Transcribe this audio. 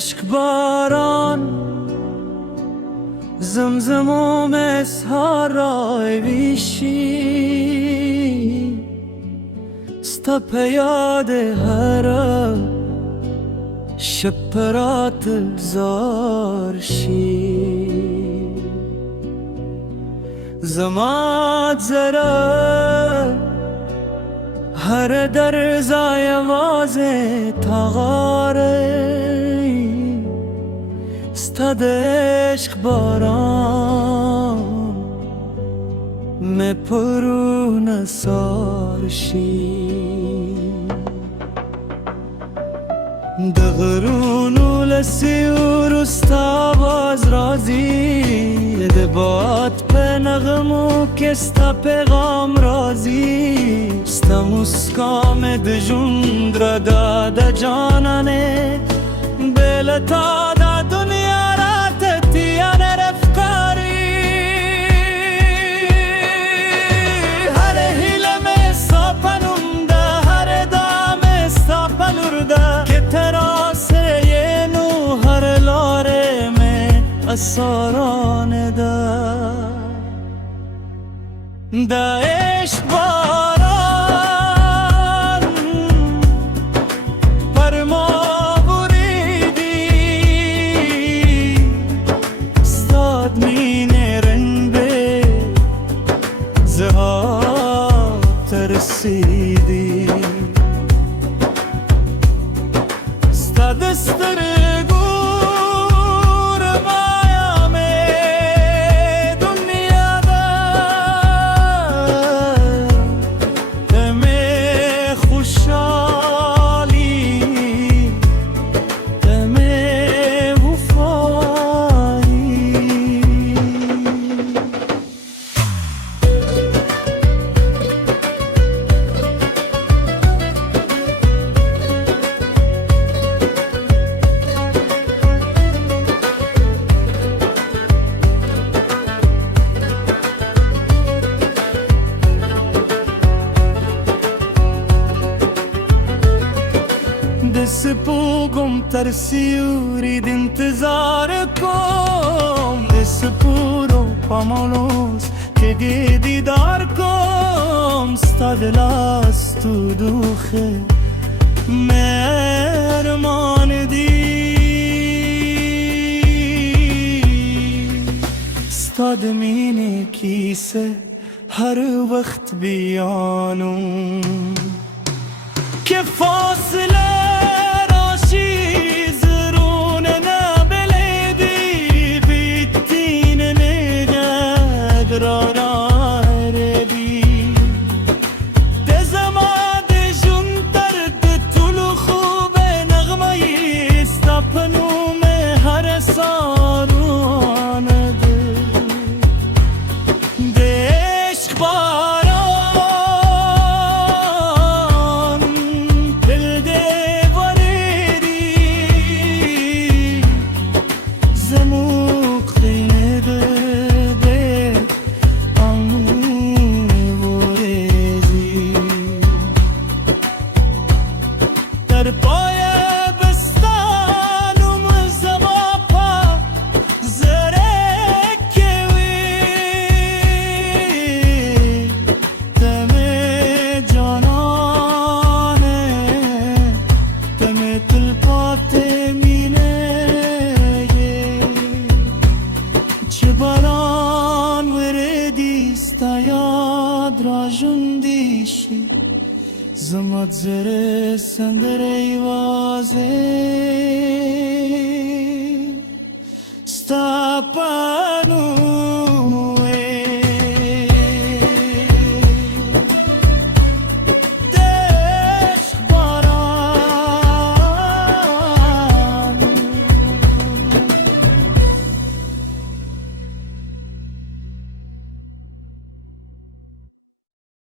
عشق باران زمزمو مسهرای ویشی ستا پیاد هر شپرات زارشی زماد زره هر در زای وازه تغاره استاد عشق باران me puruna sarshi دغرونو لسیور استاواز رازی دبات به نغمو که ستا پیغام رازی ستا مسکام دجون را دادا جانانه بلتا دا دنیا را تتیان رفکاری هر هیلم ساپنم ده هر دام ساپنور ده که تراسه نو هر لاره میں اساران ده دا عشق باران پر ما بریدی استاد مینه رنگ به زها ترسیدی استاد استرگو سپوگم ترسیوری انتظار کم سپورو پامالوس که دیدار کم ستادلاست تو دوخه مهرمان دی ستاد مینه کیسه هر وقت بیانم که فاصله زماد زره سندر ایوازه ستاپانو